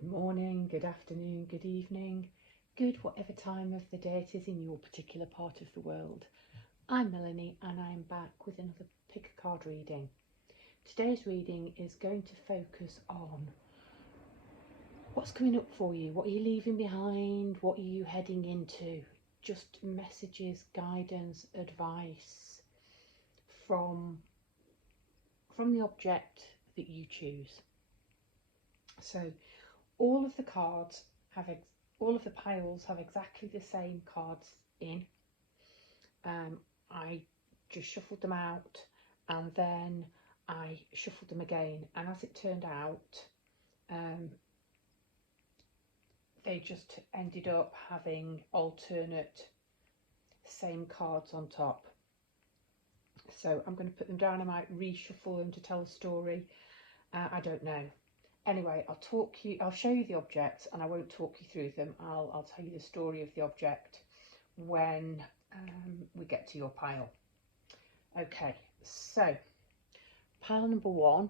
Good morning, good afternoon, good evening, good whatever time of the day it is in your particular part of the world. I'm Melanie and I'm back with another pick a card reading. Today's reading is going to focus on what's coming up for you, what are you leaving behind, what are you heading into, just messages, guidance, advice from the object that you choose. So all of the cards all of the piles have exactly the same cards in. I just shuffled them out and then I shuffled them again, and as it turned out, they just ended up having alternate same cards on top. So I'm going to put them down. I might reshuffle them to tell a story. I don't know. Anyway, I'll show you the objects and I won't talk you through them. I'll tell you the story of the object when we get to your pile. Okay, so pile number one,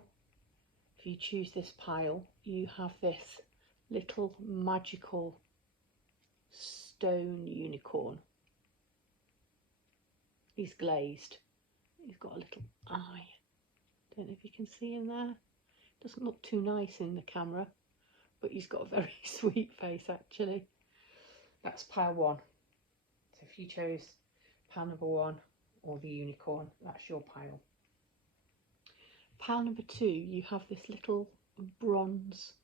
if you choose this pile, you have this little magical stone unicorn. He's glazed. He's got a little eye. Don't know if you can see him there. Doesn't look too nice in the camera, but he's got a very sweet face actually. That's pile one. So if you chose pile number one or the unicorn, that's your pile. Pile number two, you have this little bronze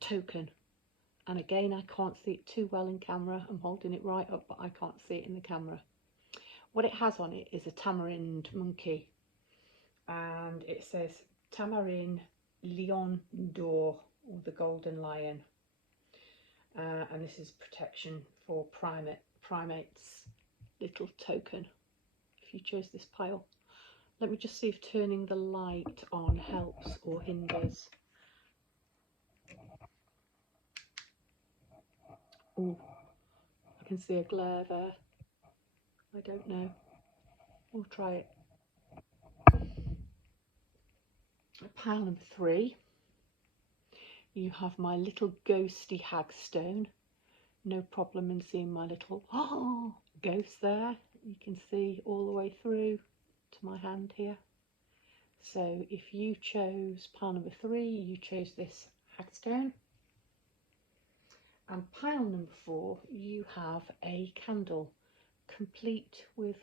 token, and again I can't see it too well in camera. I'm holding it right up but I can't see it in the camera. What it has on it is a tamarind monkey, and it says Tamarin Lion d'Or, or the Golden Lion, and this is protection for primates little token if you chose this pile. Let me just see if turning the light on helps or hinders. Oh, I can see a glare there. I don't know. We'll try it. Pile number three, you have my little ghosty hagstone. No problem in seeing my little ghost there. You can see all the way through to my hand here. So if you chose pile number three, you chose this hagstone. And pile number four, you have a candle complete with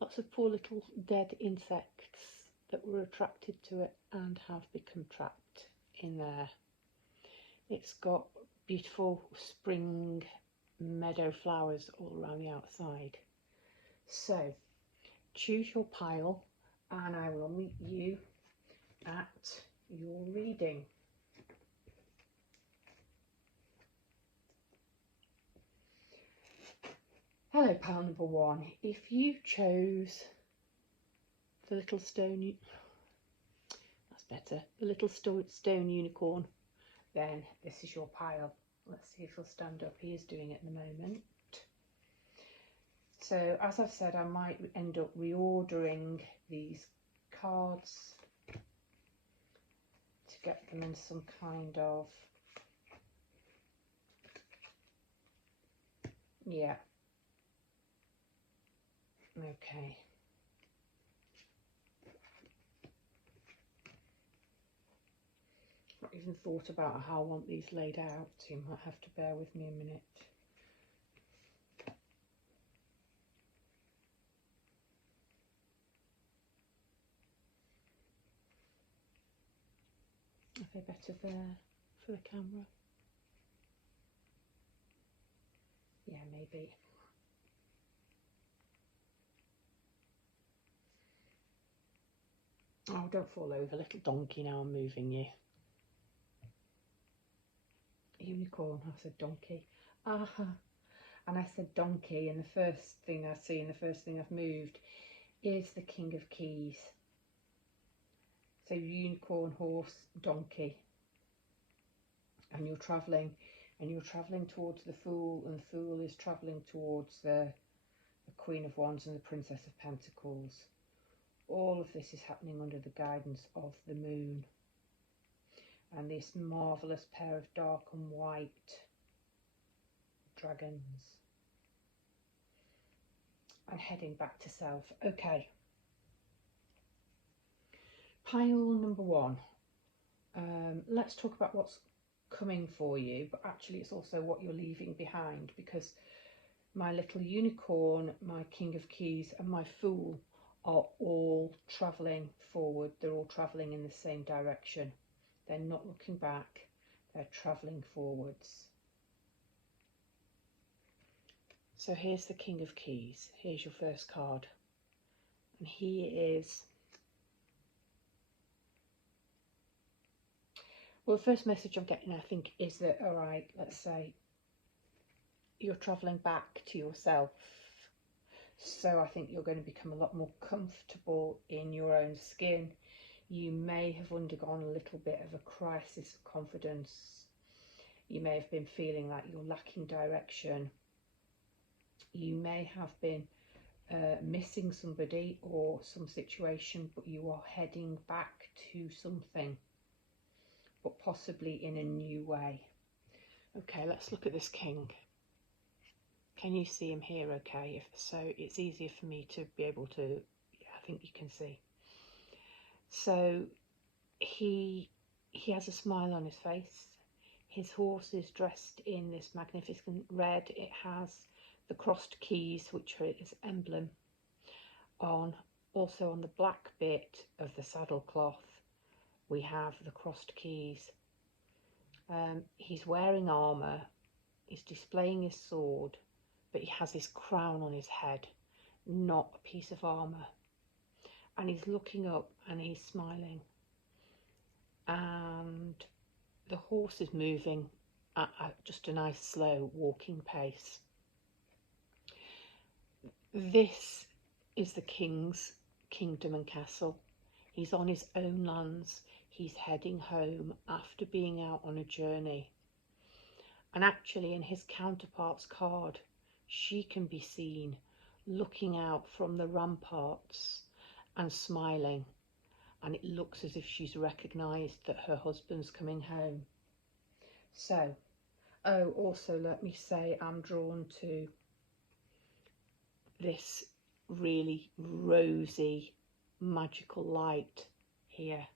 lots of poor little dead insects that were attracted to it and have become trapped in there. It's got beautiful spring meadow flowers all around the outside. So choose your pile and I will meet you at your reading. Hello, pile number one. If you chose the little stone, that's better, the little stone unicorn, then this is your pile. Let's see if he'll stand up. He is doing it in the moment. So as I've said, I might end up reordering these cards to get them in some kind of, yeah, okay. Not even thought about how I want these laid out, so you might have to bear with me a minute. Are they better there for the camera? Yeah, maybe. Oh, don't fall over, little donkey, now I'm moving you. Unicorn, I said donkey. Aha. And I said donkey, and the first thing I see and the first thing I've moved is the King of Keys. So unicorn, horse, donkey. And you're travelling towards the Fool, and the Fool is travelling towards the Queen of Wands and the Princess of Pentacles. All of this is happening under the guidance of the moon. and this marvellous pair of dark and white dragons. And heading back to self. Okay. Pile number one. Let's talk about what's coming for you, but actually it's also what you're leaving behind, because my little unicorn, my King of Keys and my Fool are all travelling forward. They're all travelling in the same direction. They're not looking back, they're travelling forwards. So here's the King of Keys. Here's your first card. And he is... Well, the first message I'm getting, I think, is that, all right, let's say you're travelling back to yourself. So I think you're going to become a lot more comfortable in your own skin. You may have undergone a little bit of a crisis of confidence. You may have been feeling like you're lacking direction. You may have been missing somebody or some situation, but you are heading back to something, but possibly in a new way. Okay, let's look at this king. Can you see him here okay? If so, it's easier for me to be able to, yeah, I think you can see. So he has a smile on his face. His horse is dressed in this magnificent red. It has the crossed keys, which are his emblem, on. Also on the black bit of the saddle cloth, we have the crossed keys. He's wearing armour. He's displaying his sword, but he has his crown on his head, not a piece of armour. And he's looking up and he's smiling. And the horse is moving at just a nice slow walking pace. This is the king's kingdom and castle. He's on his own lands. He's heading home after being out on a journey. And actually in his counterpart's card, she can be seen looking out from the ramparts and smiling. And it looks as if she's recognised that her husband's coming home. So, oh, also let me say I'm drawn to this really rosy, magical light here.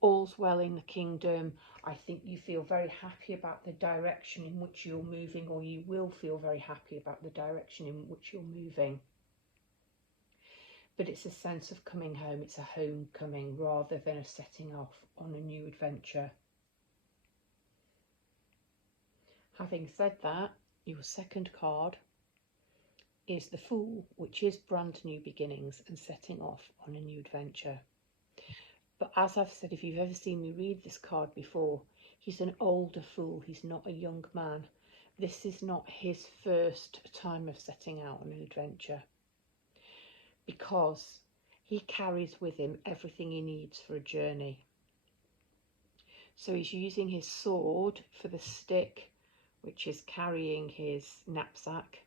All's well in the kingdom. I think you feel very happy about the direction in which you're moving, or you will feel very happy about the direction in which you're moving. But it's a sense of coming home. It's a homecoming rather than a setting off on a new adventure. Having said that, your second card is the Fool, which is brand new beginnings and setting off on a new adventure. But as I've said, if you've ever seen me read this card before, he's an older fool. He's not a young man. This is not his first time of setting out on an adventure, because he carries with him everything he needs for a journey. So he's using his sword for the stick, which is carrying his knapsack.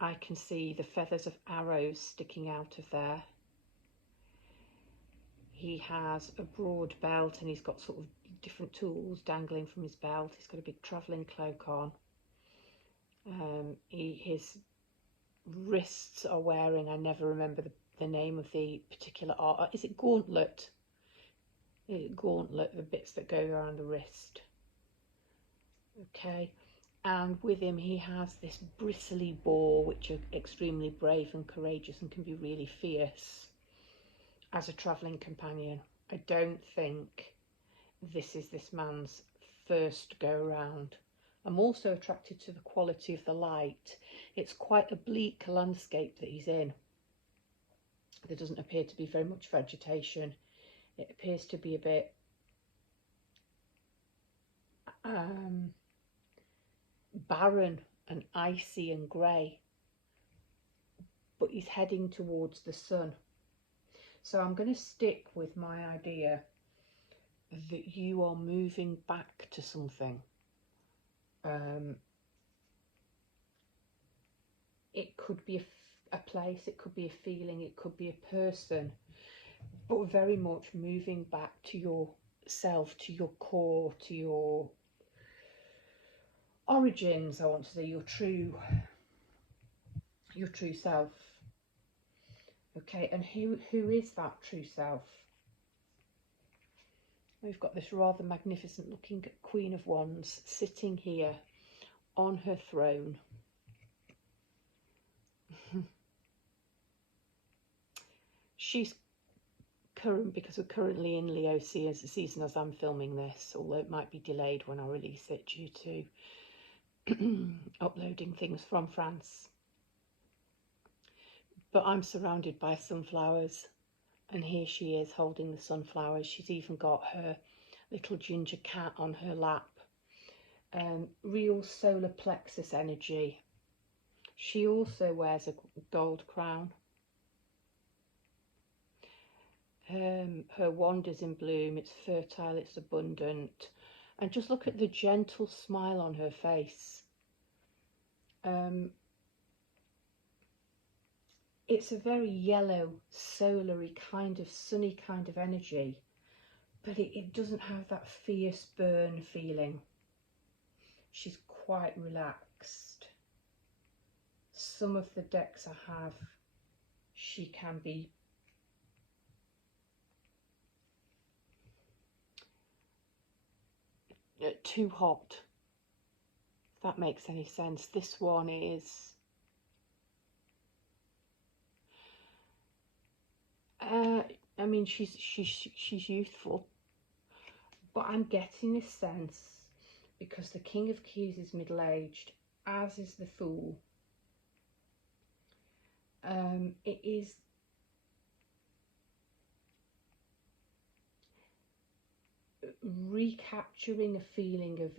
I can see the feathers of arrows sticking out of there. He has a broad belt and he's got sort of different tools dangling from his belt. He's got a big travelling cloak on. His wrists are wearing, I never remember the name of the particular art. Is it gauntlet? Gauntlet, the bits that go around the wrist. Okay. And with him he has this bristly boar, which are extremely brave and courageous and can be really fierce as a travelling companion. I don't think this is this man's first go around. I'm also attracted to the quality of the light. It's quite a bleak landscape that he's in. There doesn't appear to be very much vegetation. It appears to be a bit barren and icy and grey, but he's heading towards the sun. So I'm going to stick with my idea that you are moving back to something. It could be a place, it could be a feeling, it could be a person, but very much moving back to yourself, to your core, to your origins. I want to say your true self. Okay, and who is that true self? We've got this rather magnificent looking Queen of Wands sitting here on her throne. She's current, because we're currently in Leo season as I'm filming this, although it might be delayed when I release it due to uploading things from France. But I'm surrounded by sunflowers, and here she is holding the sunflowers. She's even got her little ginger cat on her lap. Real solar plexus energy. She also wears a gold crown. Her wand is in bloom, it's fertile, it's abundant. And just look at the gentle smile on her face. It's a very yellow, solary kind of sunny kind of energy, but it doesn't have that fierce burn feeling. She's quite relaxed. Some of the decks I have, she can be too hot, if that makes any sense. This one is I mean, she's youthful, but I'm getting this sense, because the King of Keys is middle-aged, as is the Fool. It is recapturing a feeling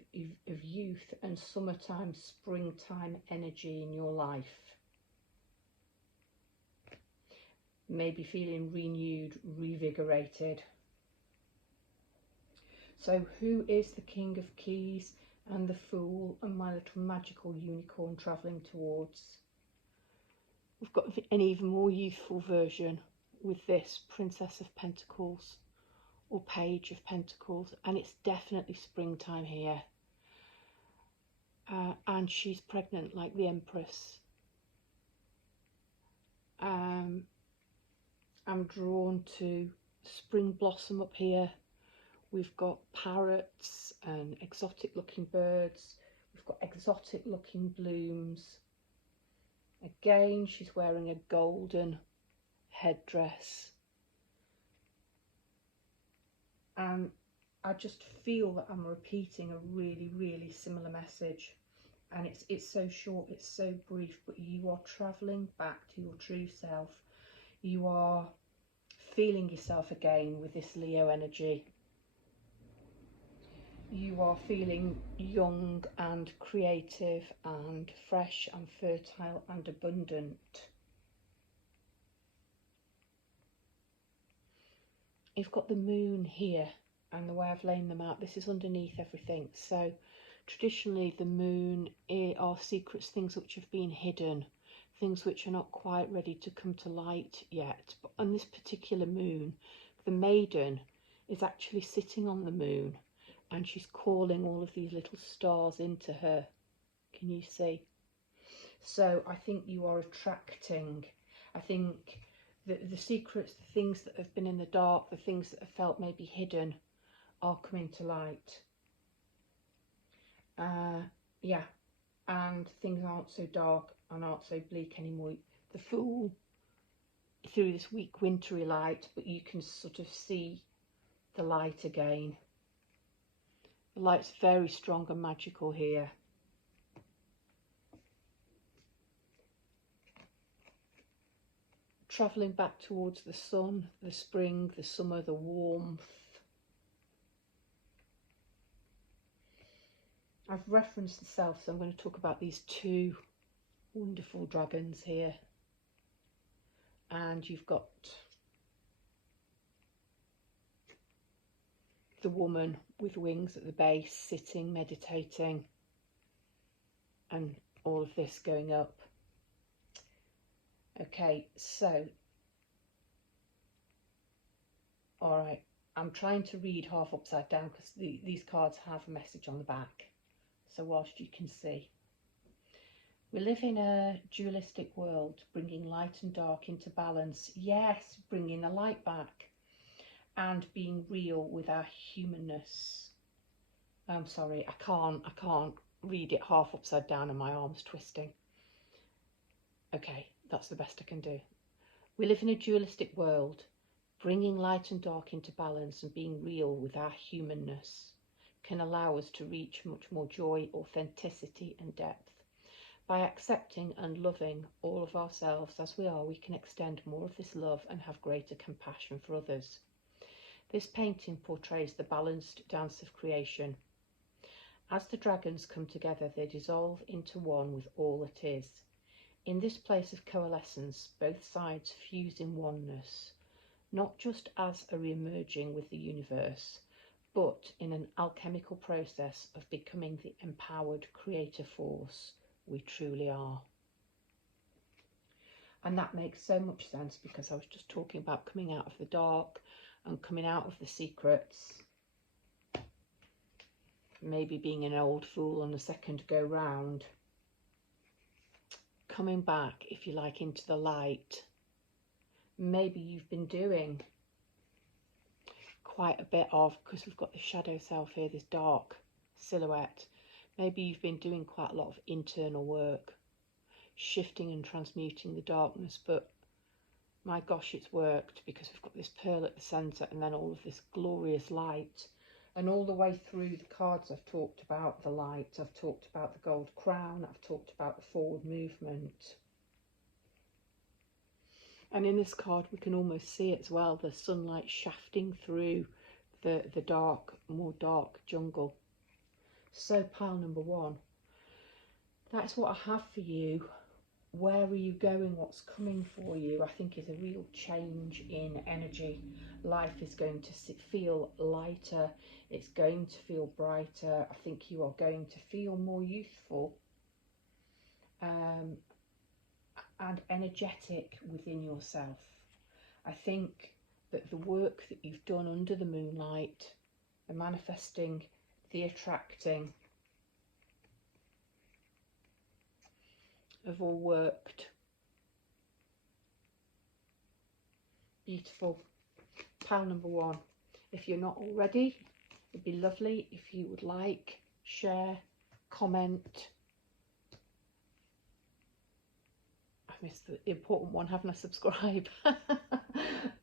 of youth and summertime, springtime energy in your life. Maybe feeling renewed, revigorated. So who is the King of Keys and the Fool and my little magical unicorn travelling towards? We've got an even more youthful version with this Princess of Pentacles or Page of Pentacles, and it's definitely springtime here. And she's pregnant like the Empress. I'm drawn to spring blossom up here. We've got parrots and exotic looking birds. We've got exotic looking blooms. Again, she's wearing a golden headdress. And I just feel that I'm repeating a really, really similar message. And it's so short, it's so brief, but you are travelling back to your true self. You are feeling yourself again with this Leo energy. You are feeling young and creative and fresh and fertile and abundant. You've got the moon here, and the way I've laid them out, this is underneath everything. So traditionally the moon are secrets, things which have been hidden, things which are not quite ready to come to light yet. But on this particular moon, the maiden is actually sitting on the moon, and she's calling all of these little stars into her. Can you see? So I think you are attracting, I think the secrets, the things that have been in the dark, the things that have felt maybe hidden are coming to light. Yeah, and things aren't so dark and aren't so bleak anymore. The Fool, through this weak wintry light, but you can sort of see the light again. The light's very strong and magical here. Travelling back towards the sun, the spring, the summer, the warmth. I've referenced the self, so I'm going to talk about these two wonderful dragons here. And you've got the woman with wings at the base, sitting, meditating, and all of this going up. Okay, so All right, I'm trying to read half upside down because these cards have a message on the back. So whilst you can see, we live in a dualistic world, bringing light and dark into balance. Yes, bringing the light back and being real with our humanness. I'm sorry, I can't read it half upside down and my arm's twisting. Okay, that's the best I can do. We live in a dualistic world, bringing light and dark into balance and being real with our humanness can allow us to reach much more joy, authenticity and depth. By accepting and loving all of ourselves as we are, we can extend more of this love and have greater compassion for others. This painting portrays the balanced dance of creation. As the dragons come together, they dissolve into one with all that is. In this place of coalescence, both sides fuse in oneness, not just as a re-emerging with the universe, but in an alchemical process of becoming the empowered creative force we truly are. And that makes so much sense because I was just talking about coming out of the dark and coming out of the secrets, maybe being an old fool on the second go round, coming back, if you like, into the light. Maybe you've been doing quite a bit of, because we've got the shadow self here, this dark silhouette, maybe you've been doing quite a lot of internal work, shifting and transmuting the darkness, but my gosh, it's worked because we've got this pearl at the centre and then all of this glorious light. And all the way through the cards I've talked about the light, I've talked about the gold crown, I've talked about the forward movement. And in this card we can almost see it as well, the sunlight shafting through the dark, more dark jungle. So pile number one, that's what I have for you. Where are you going? What's coming for you? I think is a real change in energy. Life is going to feel lighter. It's going to feel brighter. I think you are going to feel more youthful and energetic within yourself. I think that the work that you've done under the moonlight, the manifesting, the attracting, have all worked. Beautiful. Pile number one. If you're not already, it'd be lovely if you would like, share, comment. I missed the important one, haven't I? Subscribe.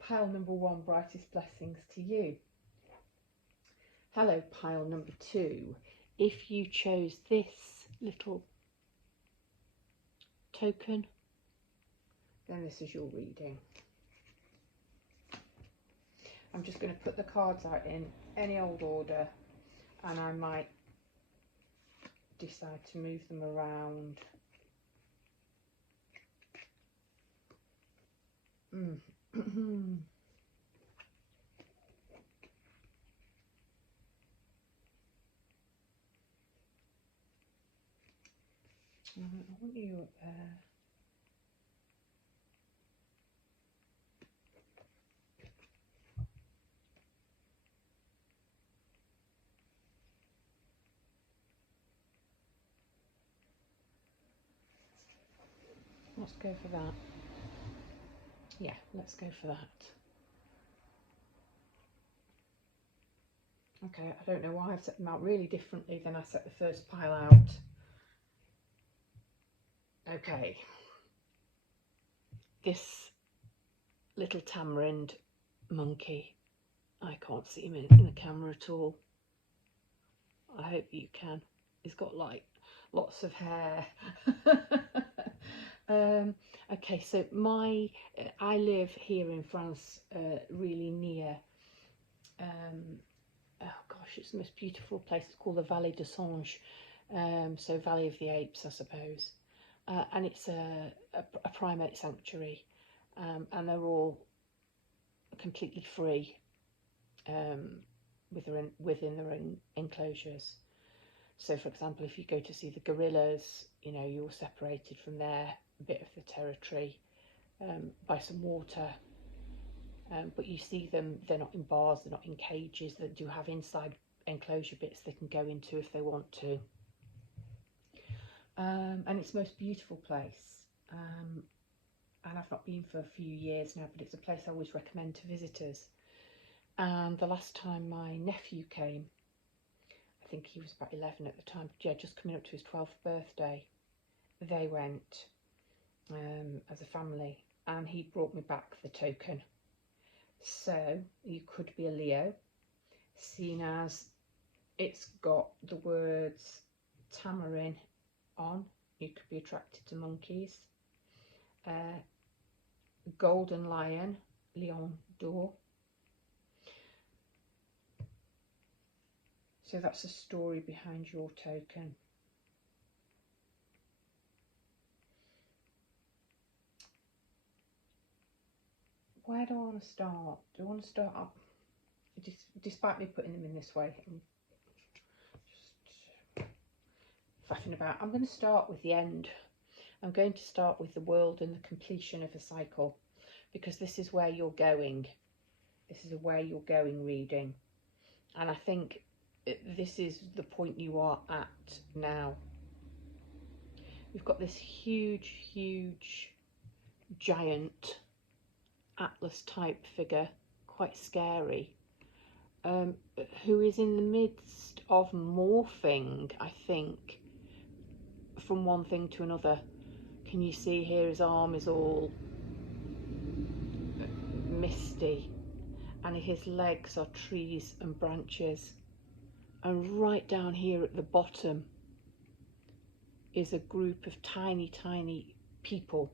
Pile number one, brightest blessings to you. Hello, pile number two. If you chose this little token, then this is your reading. I'm just going to put the cards out in any old order and I might decide to move them around. I want you up there. Let's go for that. Yeah, let's go for that. Okay, I don't know why I've set them out really differently than I set the first pile out. Okay. This little tamarind monkey, I can't see him in the camera at all. I hope you can. He's got like lots of hair. Okay, so I live here in France, really near oh gosh, it's the most beautiful place. It's called the Vallée de Songe, so Valley of the Apes, I suppose. And it's a primate sanctuary, and they're all completely free within their own enclosures. So, for example, if you go to see the gorillas, you know, you're separated from their bit of the territory by some water. but you see them, they're not in bars, they're not in cages, they do have inside enclosure bits they can go into if they want to. And it's the most beautiful place. And I've not been for a few years now, but it's a place I always recommend to visitors. And the last time my nephew came, I think he was about 11 at the time, yeah, just coming up to his 12th birthday, they went as a family, and he brought me back the token. So you could be a Leo, seen as it's got the words tamarin on. You could be attracted to monkeys. Golden lion, Lion d'Or. So that's the story behind your token. Where do I want to start? Do I want to start up? Despite me putting them in this way, I'm just faffing about. I'm going to start with the end. I'm going to start with the world and the completion of a cycle, because this is where you're going. This is a where you're going reading. And I think this is the point you are at now. We've got this huge, huge, giant Atlas type figure, quite scary, who is in the midst of morphing, I think, from one thing to another. Can you see here his arm is all misty, and his legs are trees and branches, and right down here at the bottom is a group of tiny, tiny people.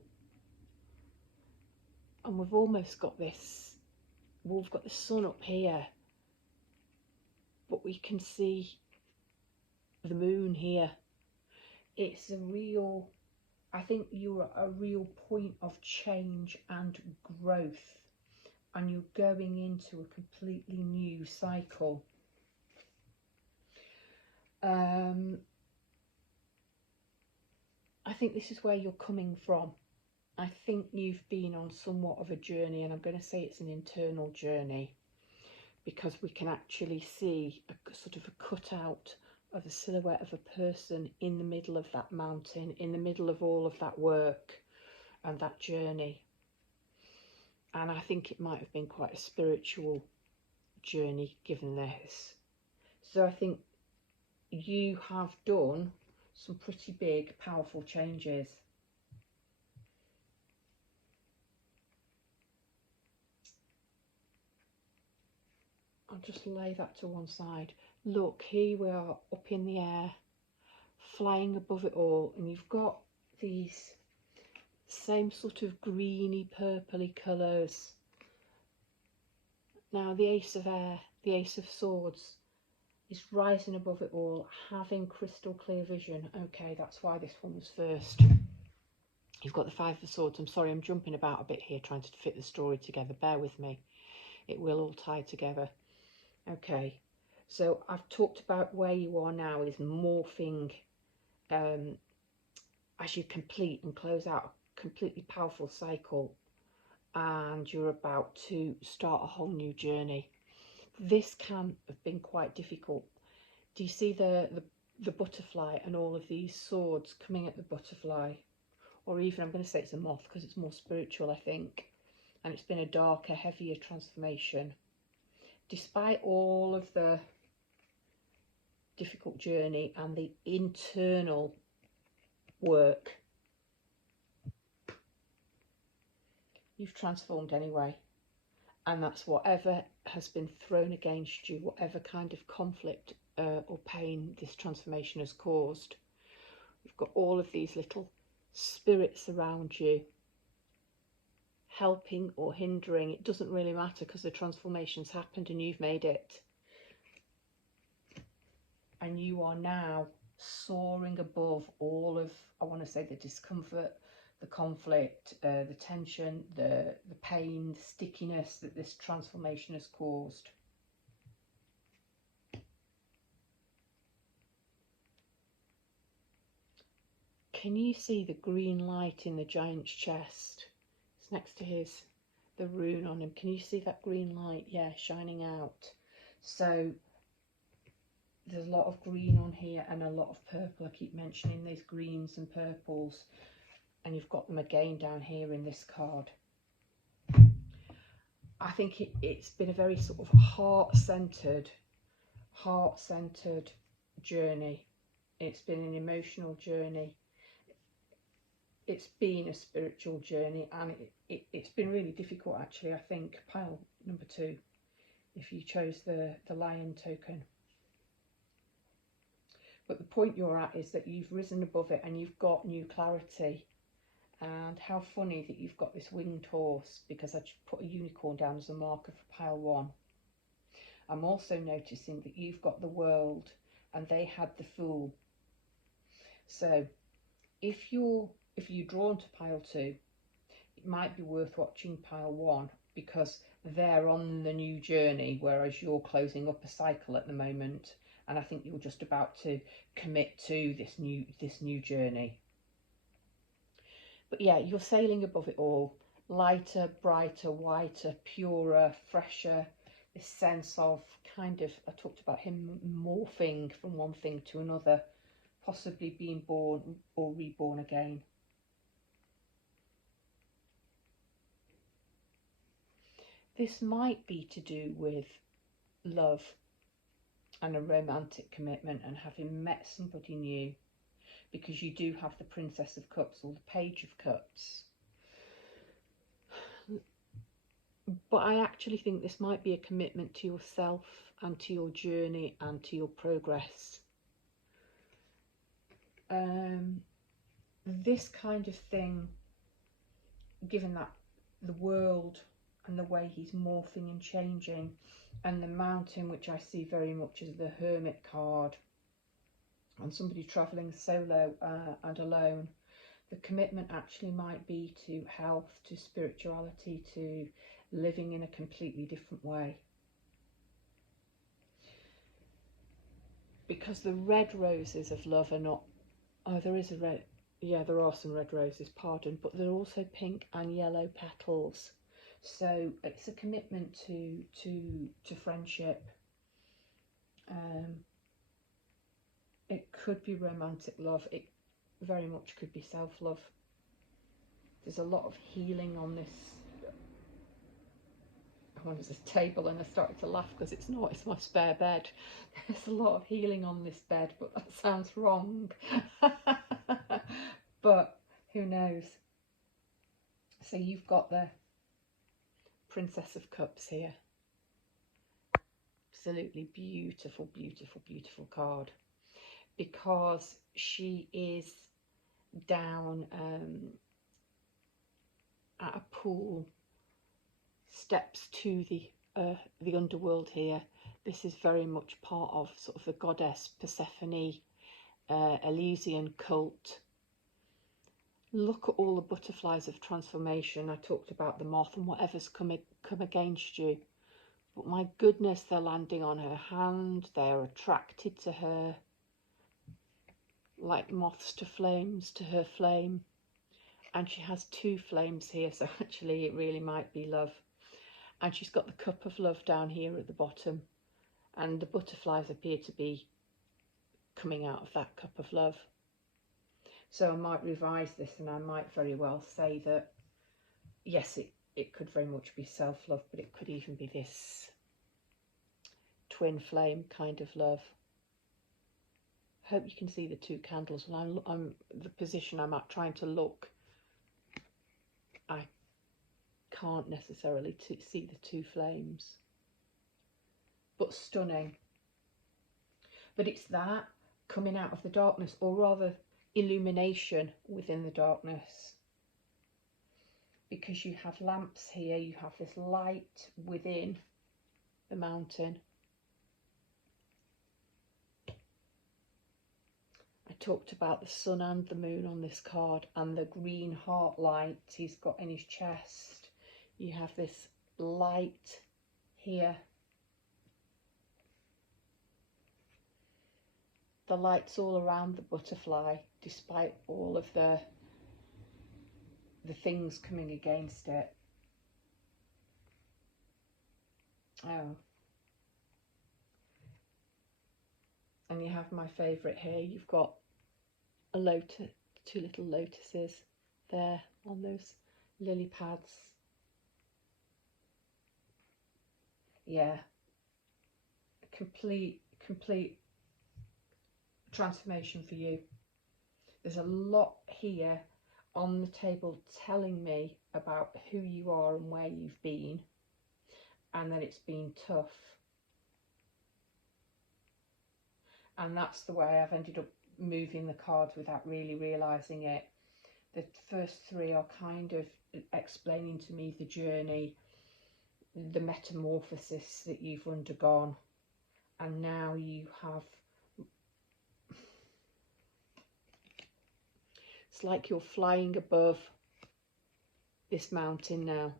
And we've almost got this, we've got the sun up here, but we can see the moon here. It's a real, I think you're at a real point of change and growth, and you're going into a completely new cycle. I think this is where you're coming from. I think you've been on somewhat of a journey, and I'm going to say it's an internal journey, because we can actually see a sort of a cutout of a silhouette of a person in the middle of that mountain, in the middle of all of that work and that journey. And I think it might have been quite a spiritual journey given this. So I think you have done some pretty big, powerful changes. I'll just lay that to one side. Look, here we are up in the air, flying above it all, and you've got these same sort of greeny, purpley colours. Now the Ace of Air, the Ace of Swords, is rising above it all, having crystal clear vision. Okay, that's why this one was first. You've got the Five of Swords. I'm sorry, I'm jumping about a bit here trying to fit the story together. Bear with me. It will all tie together. Okay, so I've talked about where you are now is morphing as you complete and close out a completely powerful cycle, and you're about to start a whole new journey. This can have been quite difficult. Do you see the butterfly and all of these swords coming at the butterfly? Or even, I'm going to say it's a moth because it's more spiritual, I think. And it's been a darker, heavier transformation. Despite all of the difficult journey and the internal work, you've transformed anyway. And that's whatever has been thrown against you, whatever kind of conflict or pain this transformation has caused. You've got all of these little spirits around you, helping or hindering. It doesn't really matter, because the transformation's happened and you've made it. And you are now soaring above all of, I want to say, the discomfort, the conflict, the tension, the pain, the stickiness that this transformation has caused. Can you see the green light in the giant's chest? It's next to the rune on him. Can you see that green light? Yeah, shining out. So there's a lot of green on here and a lot of purple. I keep mentioning these greens and purples, and you've got them again down here in this card. I think it's been a very sort of heart-centered journey. It's been an emotional journey. It's been a spiritual journey, and it's been really difficult, actually. I think pile number 2, if you chose the lion token. But the point you're at is that you've risen above it and you've got new clarity. And how funny that you've got this winged horse, because I just put a unicorn down as a marker for pile 1. I'm also noticing that you've got the world and they had the fool. So if you're drawn to pile 2, it might be worth watching pile 1, because they're on the new journey, whereas you're closing up a cycle at the moment, and I think you're just about to commit to this new journey. But yeah, you're sailing above it all. Lighter, brighter, whiter, purer, fresher. This sense of kind of, I talked about him morphing from one thing to another, possibly being born or reborn again. This might be to do with love and a romantic commitment and having met somebody new, because you do have the Princess of Cups or the Page of Cups. But I actually think this might be a commitment to yourself and to your journey and to your progress. This kind of thing, given that the world and the way he's morphing and changing, and the mountain, which I see very much as the Hermit card, and somebody travelling solo and alone, the commitment actually might be to health, to spirituality, to living in a completely different way. Because the red roses of love are not, oh, there is a red, yeah, there are some red roses, pardon, but they're also pink and yellow petals. So it's a commitment to friendship. It could be romantic love. It very much could be self-love. There's a lot of healing on this. I wanted a table and I started to laugh because it's not, it's my spare bed. There's a lot of healing on this bed, but that sounds wrong. But who knows? So you've got the Princess of Cups here. Absolutely beautiful, beautiful, beautiful card. Because she is down at a pool, steps to the underworld here. This is very much part of sort of the goddess Persephone Elysian cult. Look at all the butterflies of transformation. I talked about the moth and whatever's come against you. But my goodness, they're landing on her hand. They're attracted to her like moths to flames, to her flame. And she has 2 flames here, so actually it really might be love. And she's got the cup of love down here at the bottom, and the butterflies appear to be coming out of that cup of love. So I might revise this, and I might very well say that yes, it could very much be self-love, but it could even be this twin flame kind of love. Hope you can see the 2 candles. When I'm the position I'm at trying to look, I can't necessarily see the 2 flames, but stunning. But it's that coming out of the darkness, or rather illumination within the darkness, because you have lamps here, you have this light within the mountain. I talked about the sun and the moon on this card, and the green heart light he's got in his chest. You have this light here. The light's all around the butterfly, despite all of the things coming against it. Oh. And you have my favourite here. You've got a lotus, two little lotuses there on those lily pads. Yeah. Complete transformation for you. There's a lot here on the table telling me about who you are and where you've been, and that it's been tough. And that's the way I've ended up moving the cards without really realising it. The first three are kind of explaining to me the journey, the metamorphosis that you've undergone, and now you have, it's like you're flying above this mountain now.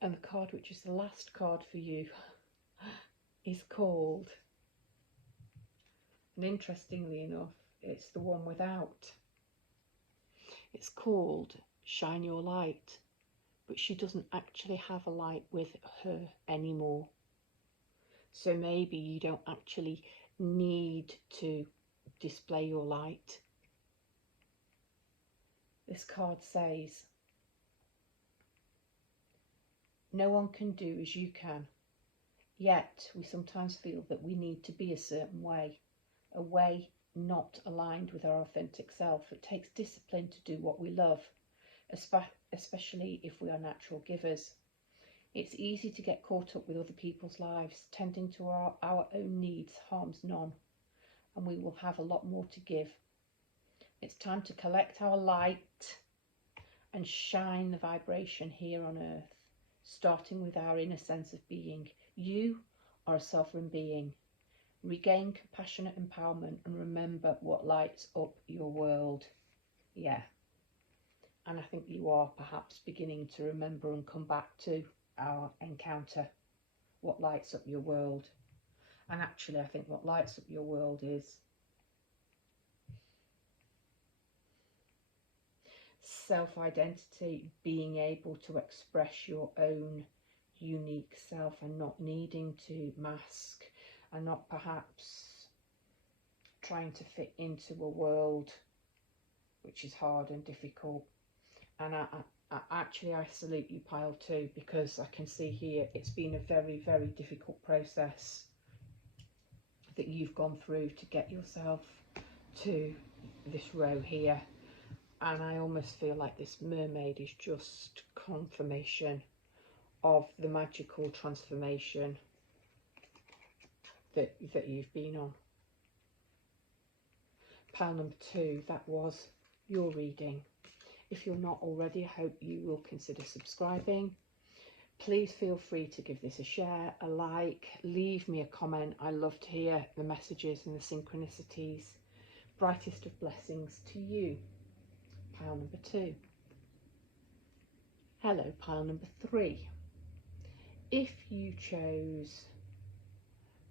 And the card, which is the last card for you, is called, and interestingly enough, it's the one without. It's called Shine Your Light, but she doesn't actually have a light with her anymore. So maybe you don't actually need to display your light. This card says, no one can do as you can, yet we sometimes feel that we need to be a certain way, a way not aligned with our authentic self. It takes discipline to do what we love, especially if we are natural givers. It's easy to get caught up with other people's lives. Tending to our own needs harms none, and we will have a lot more to give. It's time to collect our light and shine the vibration here on earth, starting with our inner sense of being. You are a sovereign being. Regain compassionate empowerment and remember what lights up your world. Yeah. And I think you are perhaps beginning to remember and come back to our encounter, what lights up your world. And actually, I think what lights up your world is self-identity, being able to express your own unique self and not needing to mask, and not perhaps trying to fit into a world which is hard and difficult. And I salute you, pile 2, because I can see here it's been a very, very difficult process that you've gone through to get yourself to this row here. And I almost feel like this mermaid is just confirmation of the magical transformation that you've been on. Pile number 2, that was your reading. If you're not already, I hope you will consider subscribing. Please feel free to give this a share, a like, leave me a comment. I love to hear the messages and the synchronicities. Brightest of blessings to you. Pile number 2. Hello, pile number 3. If you chose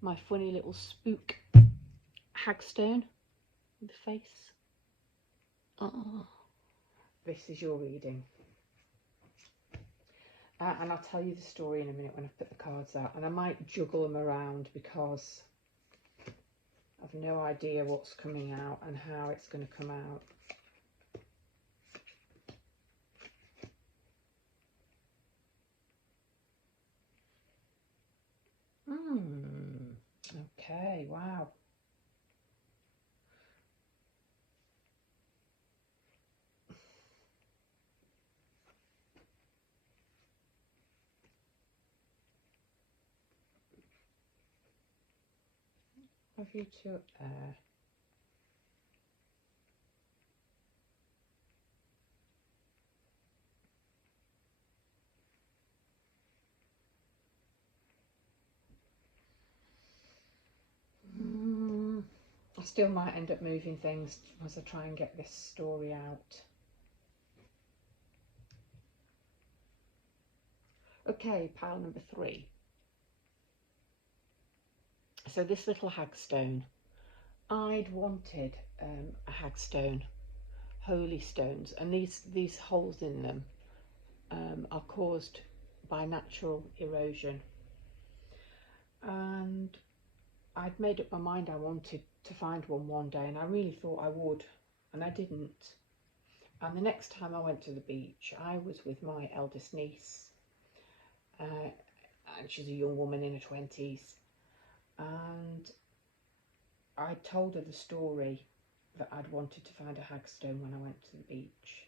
my funny little spook hagstone with the face, this is your reading. And I'll tell you the story in a minute when I've put the cards out. And I might juggle them around because I've no idea what's coming out and how it's going to come out. Okay, wow. Have you two air? I still might end up moving things as I try and get this story out. Okay, pile number 3. So this little hagstone, I'd wanted a hagstone, holy stones, and these holes in them are caused by natural erosion. And I'd made up my mind I wanted to find one day, and I really thought I would, and I didn't. And the next time I went to the beach, I was with my eldest niece, and she's a young woman in her 20s, and I told her the story that I'd wanted to find a hagstone when I went to the beach.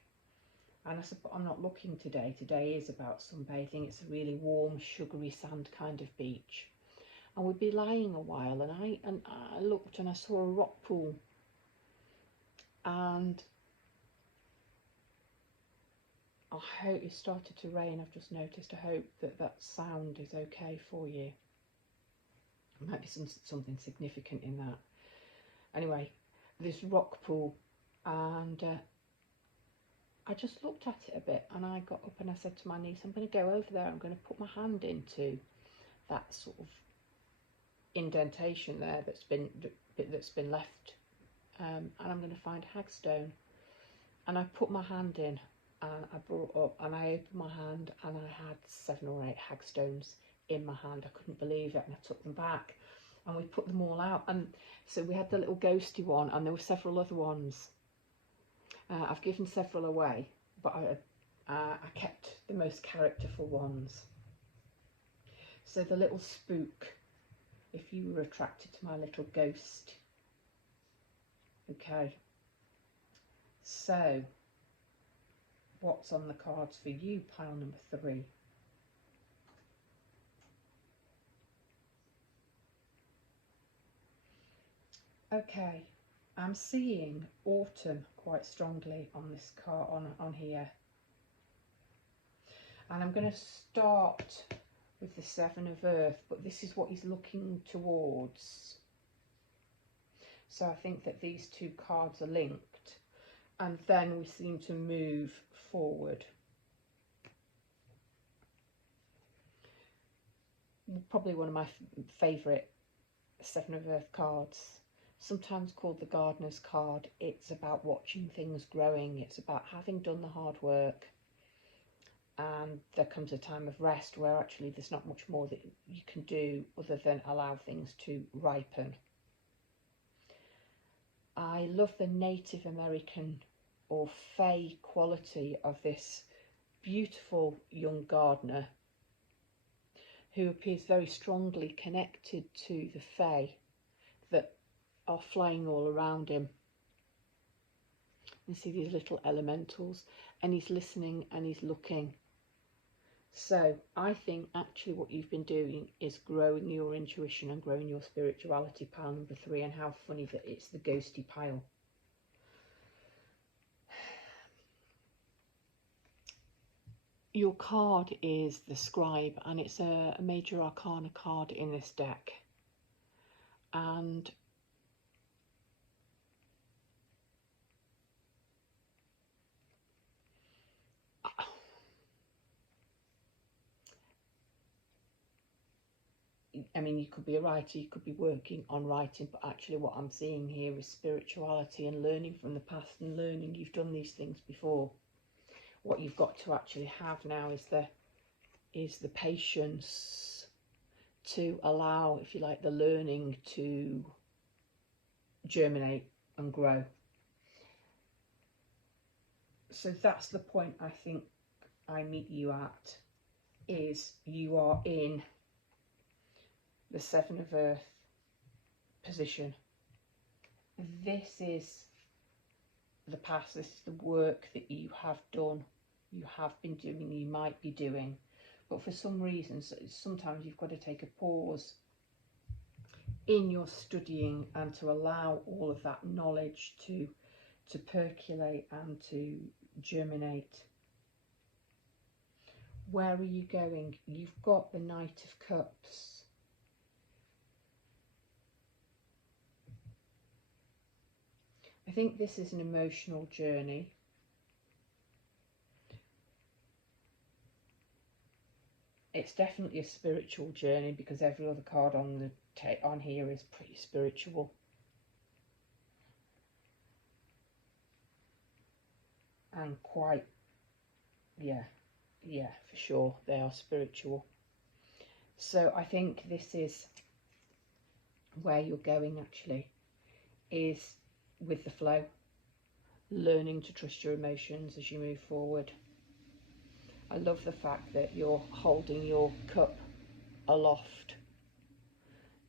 And I said, but I'm not looking today. Today is about sunbathing. It's a really warm, sugary sand kind of beach. And we'd be lying a while, and I looked and I saw a rock pool. And I hope it started to rain. I've just noticed. I hope that sound is okay for you. There might be something significant in that. Anyway, this rock pool, and I just looked at it a bit, and I got up and I said to my niece, I'm going to go over there, I'm going to put my hand into that sort of indentation there that's been left, and I'm going to find hagstone. And I put my hand in, and I brought up, and I opened my hand, and I had 7 or 8 hagstones in my hand. I couldn't believe it, and I took them back, and we put them all out. And so we had the little ghosty one, and there were several other ones. I've given several away, but I kept the most characterful ones. So the little spook, if you were attracted to my little ghost. Okay, so what's on the cards for you, pile number 3? Okay, I'm seeing autumn quite strongly on this card, on here. And I'm going to start with the 7 of Earth, but this is what he's looking towards. So I think that these 2 cards are linked, and then we seem to move forward. Probably one of my favourite 7 of Earth cards, sometimes called the gardener's card. It's about watching things growing. It's about having done the hard work, and there comes a time of rest where actually there's not much more that you can do other than allow things to ripen. I love the Native American or Fae quality of this beautiful young gardener, who appears very strongly connected to the Fae that are flying all around him. You see these little elementals, and he's listening and he's looking. So I think actually what you've been doing is growing your intuition and growing your spirituality, pile number 3, and how funny that it's the ghosty pile. Your card is the Scribe, and it's a major arcana card in this deck. And I mean, you could be a writer, you could be working on writing, but actually what I'm seeing here is spirituality and learning from the past, and learning you've done these things before. What you've got to actually have now is the patience to allow, if you like, the learning to germinate and grow. So that's the point I think I meet you at, is you are in the 7 of Earth position. This is the past, this is the work that you have done, you have been doing, you might be doing, but for some reasons sometimes you've got to take a pause in your studying and to allow all of that knowledge to percolate and to germinate. Where are you going? You've got the Knight of Cups. I think this is an emotional journey. it's definitely a spiritual journey, because every other card on the on here is pretty spiritual. And quite, yeah, for sure, they are spiritual. So I think this is where you're going, actually, is with the flow, learning to trust your emotions as you move forward. I love the fact that you're holding your cup aloft.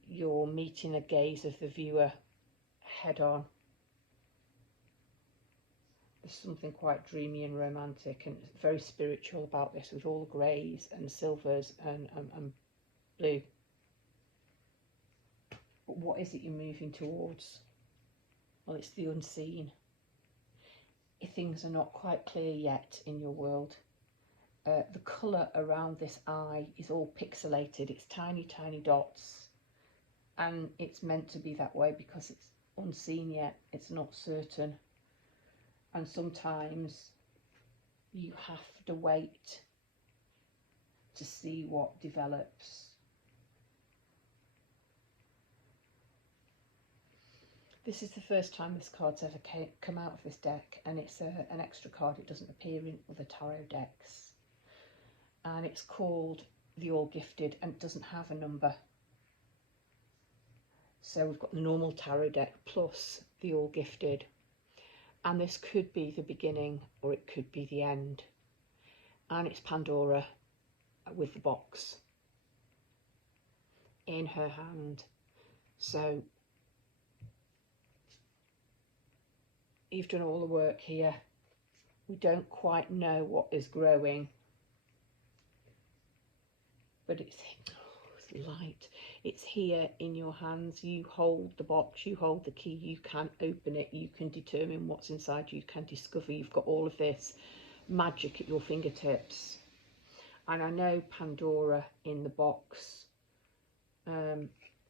You're meeting the gaze of the viewer head on. There's something quite dreamy and romantic and very spiritual about this, with all the greys and silvers and blue. But what is it you're moving towards? Well, it's the unseen. If things are not quite clear yet in your world, the colour around this eye is all pixelated. It's tiny, tiny dots. And it's meant to be that way because it's unseen yet. It's not certain. And sometimes you have to wait to see what develops. This is the first time this card's ever come out of this deck, and it's an extra card. It doesn't appear in other tarot decks. And it's called the All Gifted, and it doesn't have a number. So we've got the normal tarot deck plus the All Gifted. And this could be the beginning or it could be the end. And it's Pandora with the box in her hand. So you've done all the work here. We don't quite know what is growing, but it's light. It's here in your hands. You hold the box, you hold the key, you can open it, you can determine what's inside, you can discover. You've got all of this magic at your fingertips. And I know Pandora in the box,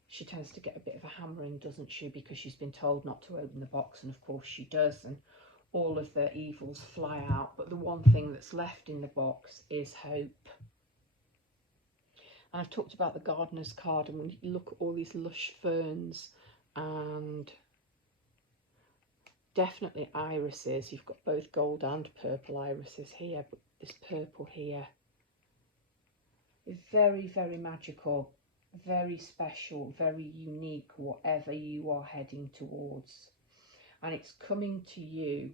she tends to get a bit of a hammering, doesn't she, because she's been told not to open the box, and of course she does, and all of the evils fly out. But the one thing that's left in the box is hope. And I've talked about the gardener's card, and when you look at all these lush ferns and definitely irises, you've got both gold and purple irises here, but this purple here is very, very magical, very special, very unique, whatever you are heading towards. And it's coming to you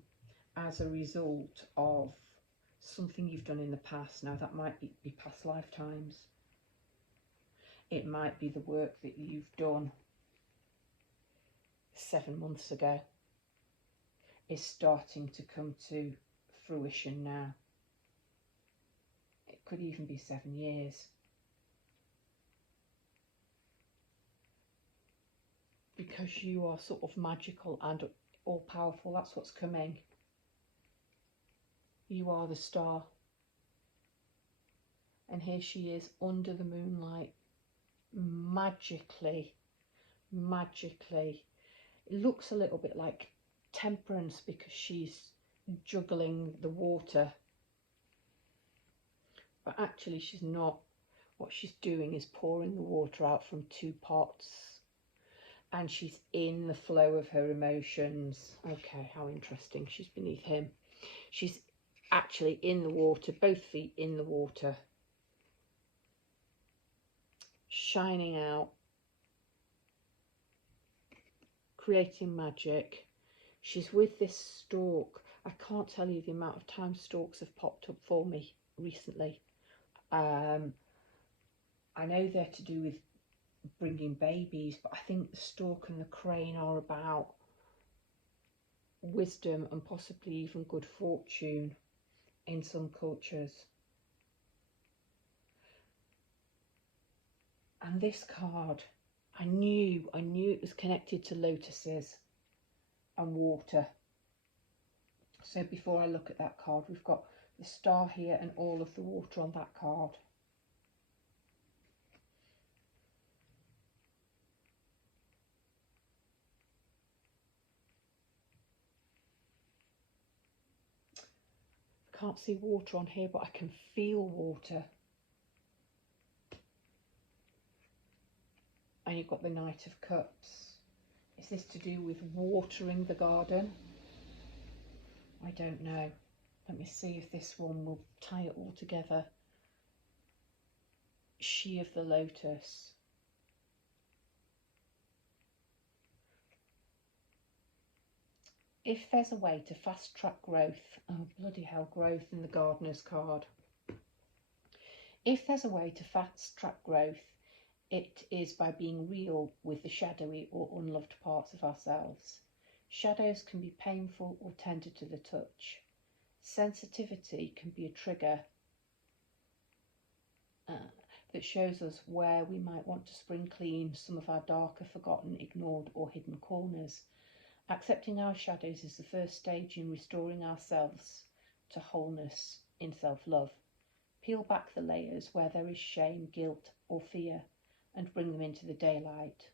as a result of something you've done in the past. Now that might be past lifetimes. It might be the work that you've done 7 months ago is starting to come to fruition now. It could even be 7 years. Because you are sort of magical and all powerful, that's what's coming. You are the star. And here she is under the moonlight, magically. It looks a little bit like Temperance because she's juggling the water. But actually she's not. What she's doing is pouring the water out from 2 pots. And she's in the flow of her emotions. Okay, how interesting. She's beneath him. She's actually in the water, both feet in the water. Shining out. Creating magic. She's with this stork. I can't tell you the amount of times storks have popped up for me recently. I know they're to do with bringing babies, but I think the stork and the crane are about wisdom and possibly even good fortune in some cultures. And this card, I knew it was connected to lotuses and water. So before I look at that card, we've got the star here and all of the water on that card. I can't see water on here, but I can feel water. And you've got the Knight of Cups. Is this to do with watering the garden? I don't know. Let me see if this one will tie it all together. She of the Lotus. If there's a way to fast track growth, oh bloody hell, growth in the gardener's card. If there's a way to fast track growth, it is by being real with the shadowy or unloved parts of ourselves. Shadows can be painful or tender to the touch. Sensitivity can be a trigger that shows us where we might want to spring clean some of our darker, forgotten, ignored or hidden corners. Accepting our shadows is the first stage in restoring ourselves to wholeness in self-love. Peel back the layers where there is shame, guilt or fear and bring them into the daylight.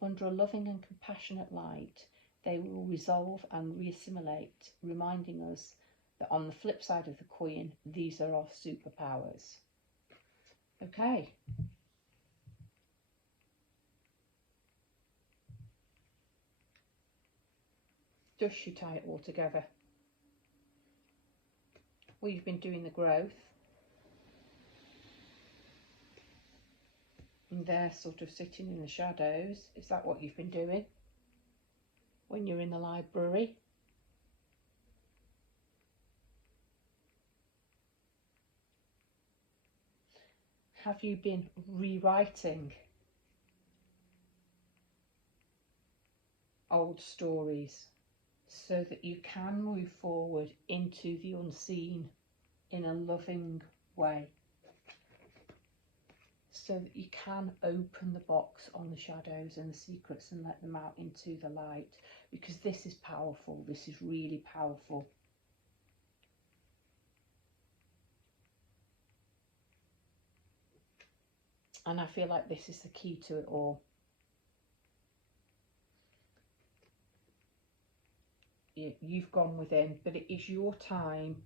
Under a loving and compassionate light, they will resolve and reassimilate, reminding us that on the flip side of the coin, these are our superpowers. Okay. Does she tie it all together? We've been doing the growth. And they're sort of sitting in the shadows. Is that what you've been doing when you're in the library? Have you been rewriting old stories so that you can move forward into the unseen in a loving way? So that you can open the box on the shadows and the secrets and let them out into the light, because this is powerful. This is really powerful. And I feel like this is the key to it all. You've gone within, but it is your time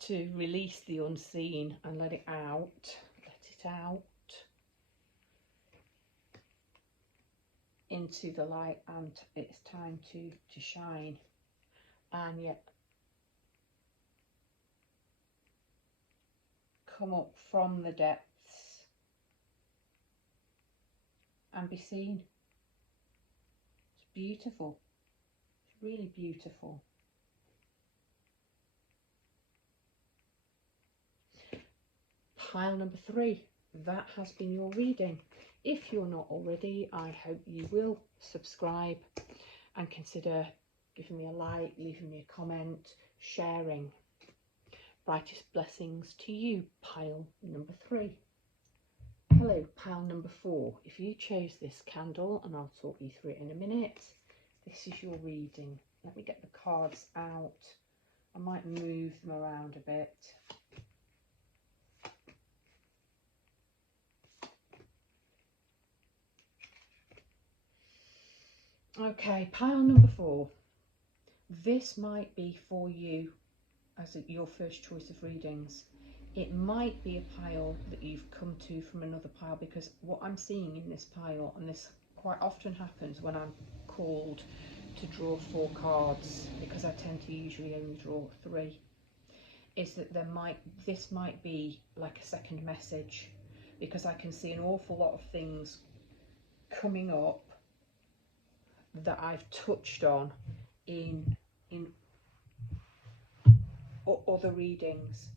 to release the unseen and let it out. Let it out into the light, and it's time to shine. And yet come up from the depths and be seen. It's beautiful. It's really beautiful. Pile number 3. That has been your reading. If you're not already, I hope you will subscribe and consider giving me a like, leaving me a comment, sharing. Brightest blessings to you, pile number 3. Hello, pile number 4. If you chose this candle, and I'll talk you through it in a minute, this is your reading. Let me get the cards out. I might move them around a bit. Okay, pile number 4. This might be for you as your first choice of readings. It might be a pile that you've come to from another pile, because what I'm seeing in this pile, and this quite often happens when I'm called to draw 4 cards, because I tend to usually only draw 3, is that this might be like a second message, because I can see an awful lot of things coming up that I've touched on in other readings.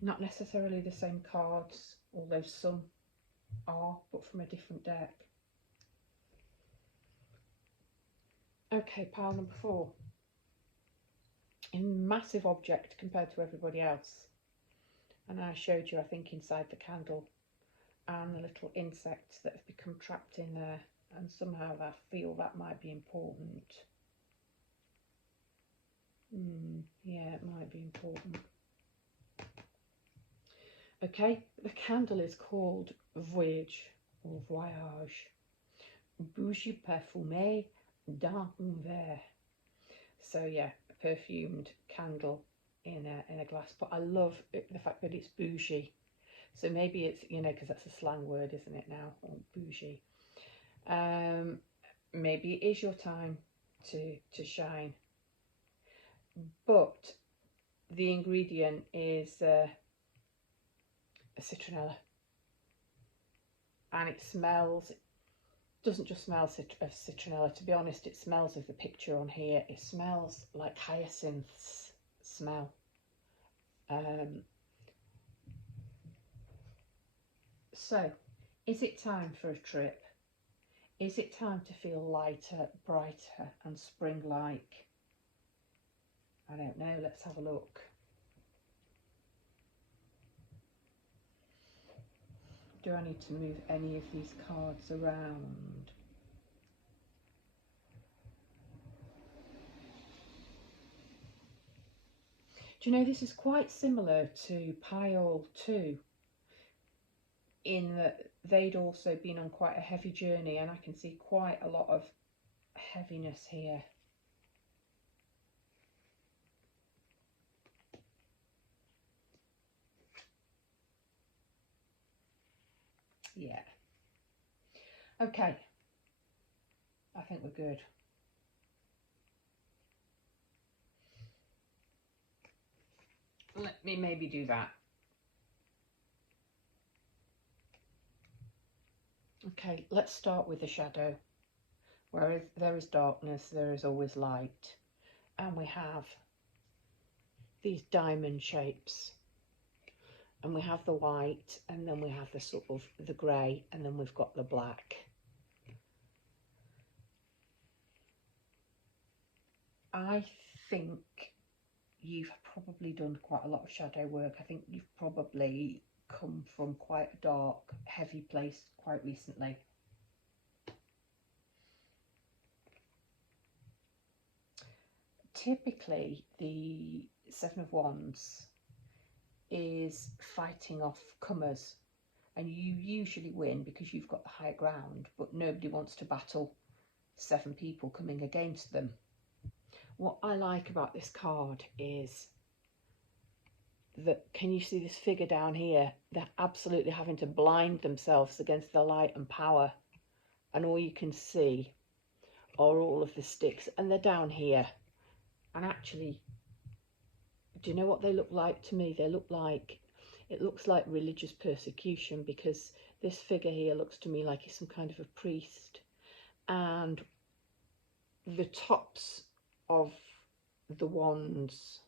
Not necessarily the same cards, although some are, but from a different deck. Okay, pile number 4. A massive object compared to everybody else. And I showed you, I think, inside the candle, and the little insects that have become trapped in there. And somehow I feel that might be important. Yeah, it might be important. Okay, the candle is called Voyage or Voyage. Bougie parfumée dans un verre. So yeah, a perfumed candle in a glass pot. I love the fact that it's bougie. So maybe it's, you know, because that's a slang word, isn't it now? Or bougie. Maybe it is your time to shine. But the ingredient is a citronella, and it smells. It doesn't just smell of citronella. To be honest, it smells of the picture on here. It smells like hyacinths smell. So, is it time for a trip? Is it time to feel lighter, brighter, and spring-like? I don't know. Let's have a look. Do I need to move any of these cards around? Do you know, this is quite similar to Pile 2 in that they'd also been on quite a heavy journey, and I can see quite a lot of heaviness here. Yeah. Okay. I think we're good. Let me maybe do that. Okay, let's start with the shadow. Where there is darkness, there is always light. And we have these diamond shapes. And we have the white, and then we have the sort of the grey, and then we've got the black. I think you've probably done quite a lot of shadow work. I think you've probably come from quite a dark, heavy place quite recently. Typically, the Seven of Wands is fighting off comers, and you usually win because you've got the higher ground, but nobody wants to battle 7 people coming against them. What I like about this card is that, can you see this figure down here? They're absolutely having to blind themselves against the light and power, and all you can see are all of the sticks, and they're down here. And actually, do you know what they look like to me? They look like, it looks like religious persecution, because this figure here looks to me like he's some kind of a priest, and the tops of the wands,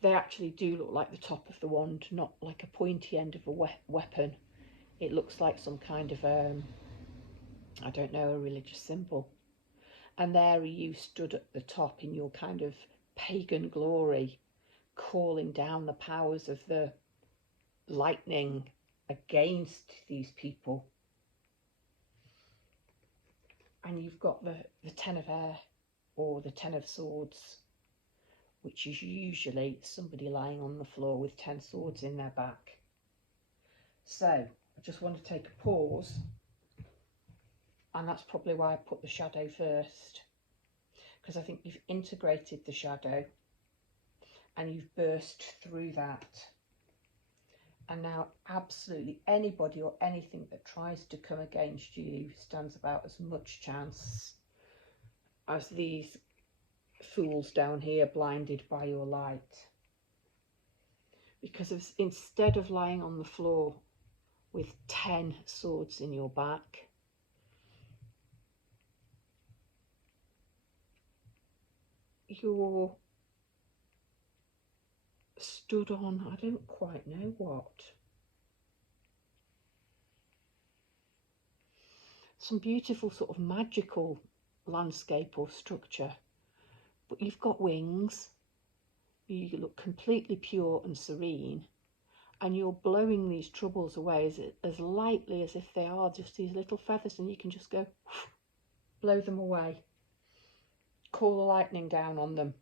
they actually do look like the top of the wand, not like a pointy end of a weapon. It looks like some kind of, I don't know, a religious symbol. And there are you stood at the top in your kind of pagan glory, calling down the powers of the lightning against these people. And you've got the 10 of air, or the 10 of swords, which is usually somebody lying on the floor with 10 swords in their back. So I just want to take a pause, and that's probably why I put the shadow first, because I think you've integrated the shadow and you've burst through that. And now absolutely anybody or anything that tries to come against you stands about as much chance as these fools down here blinded by your light. Because instead of lying on the floor with 10 swords in your back, you're stood on, I don't quite know what. Some beautiful sort of magical landscape or structure. But you've got wings, you look completely pure and serene, and you're blowing these troubles away as lightly as if they are just these little feathers, and you can just go blow them away, call the lightning down on them.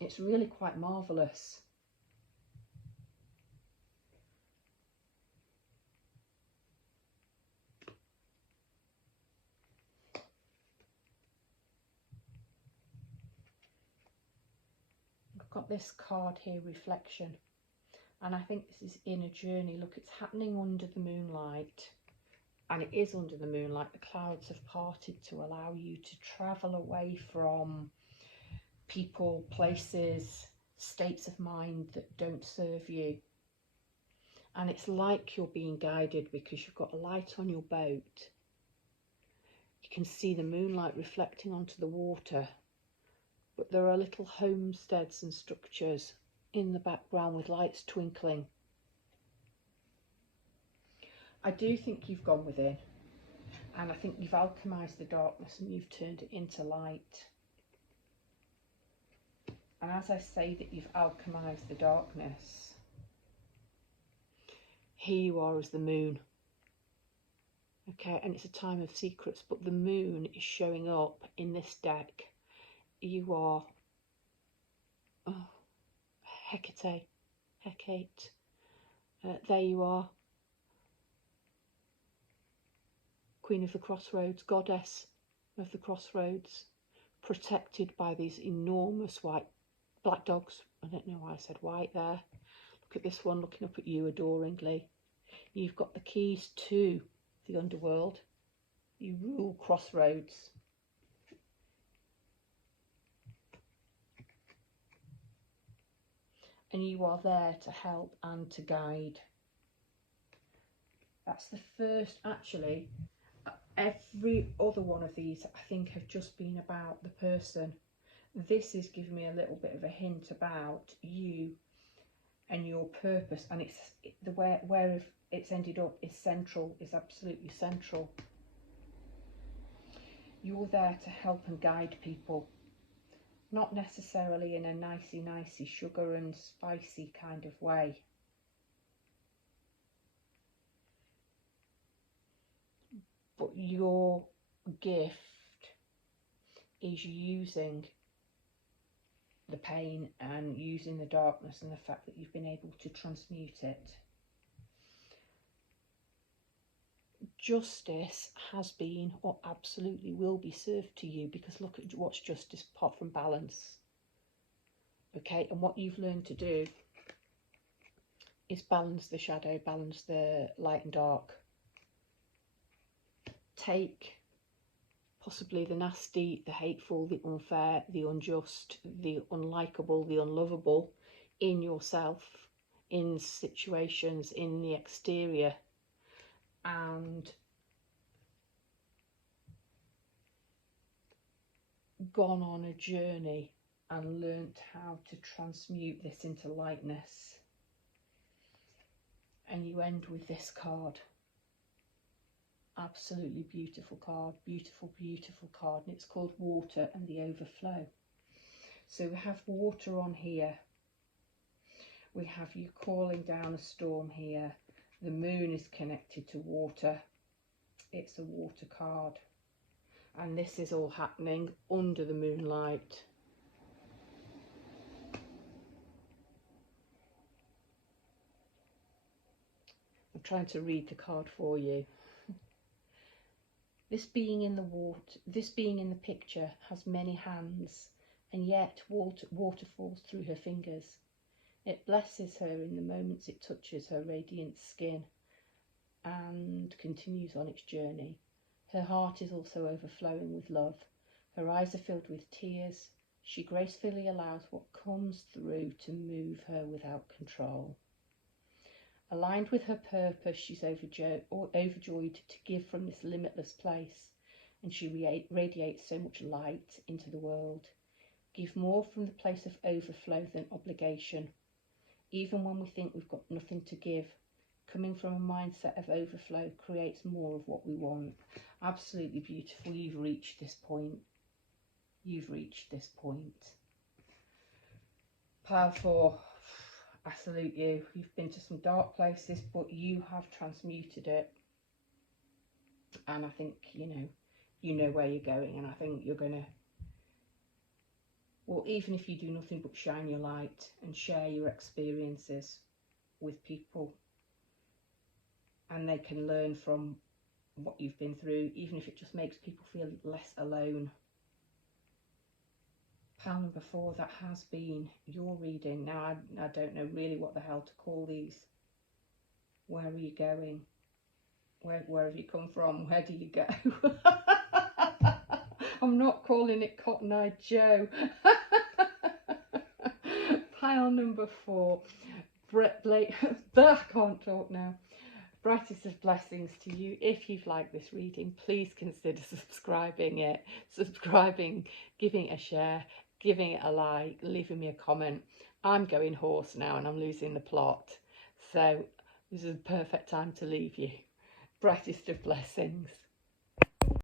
It's really quite marvellous. I've got this card here, reflection, and I think this is inner journey. Look, it's happening under the moonlight, and it is under the moonlight. The clouds have parted to allow you to travel away from people, places, states of mind that don't serve you. And it's like you're being guided because you've got a light on your boat. You can see the moonlight reflecting onto the water, but there are little homesteads and structures in the background with lights twinkling. I do think you've gone within, and I think you've alchemized the darkness and you've turned it into light. And as I say that you've alchemized the darkness, here you are as the moon. Okay, and it's a time of secrets, but the moon is showing up in this deck. You are Hecate. There you are. Queen of the Crossroads, goddess of the crossroads, protected by these enormous black dogs. I don't know why I said white there. Look at this one looking up at you adoringly. You've got the keys to the underworld. You rule Crossroads. And you are there to help and to guide. That's the first, actually. Every other one of these, I think, have just been about the person. This is giving me a little bit of a hint about you and your purpose, and it's the where it's ended up is central, is absolutely central. You're there to help and guide people, not necessarily in a nicey sugar and spicy kind of way. But your gift is using the pain and using the darkness and the fact that you've been able to transmute it. Justice has been or absolutely will be served to you, because look at what's justice apart from balance. Okay, and what you've learned to do is balance the shadow, balance the light and dark. Take possibly the nasty, the hateful, the unfair, the unjust, the unlikable, the unlovable in yourself, in situations, in the exterior, and gone on a journey and learnt how to transmute this into lightness. And you end with this card. Absolutely beautiful card, beautiful card, and it's called Water and the Overflow. So we have water on here, we have you calling down a storm here, the moon is connected to water, it's a water card, and this is all happening under the moonlight. I'm trying to read the card for you. This being in the water, this being in the picture has many hands, and yet water falls through her fingers. It blesses her in the moments it touches her radiant skin and continues on its journey. Her heart is also overflowing with love. Her eyes are filled with tears. She gracefully allows what comes through to move her without control. Aligned with her purpose, she's overjoyed to give from this limitless place, and she radiates so much light into the world. Give more from the place of overflow than obligation. Even when we think we've got nothing to give, coming from a mindset of overflow creates more of what we want. Absolutely beautiful. You've reached this point. You've reached this point. Pile 4. I salute you. You've been to some dark places, but you have transmuted it. And I think, you know where you're going. And I think you're going to, well, even if you do nothing but shine your light and share your experiences with people, and they can learn from what you've been through, even if it just makes people feel less alone. Pile number 4, that has been your reading. Now, I don't know really what the hell to call these. Where are you going? Where have you come from? Where do you go? I'm not calling it Cotton Eye Joe. Pile number 4. I can't talk now. Brightest of blessings to you. If you've liked this reading, please consider subscribing, giving it a share, giving it a like, leaving me a comment. I'm going hoarse now and I'm losing the plot, so this is the perfect time to leave you. Brightest of blessings.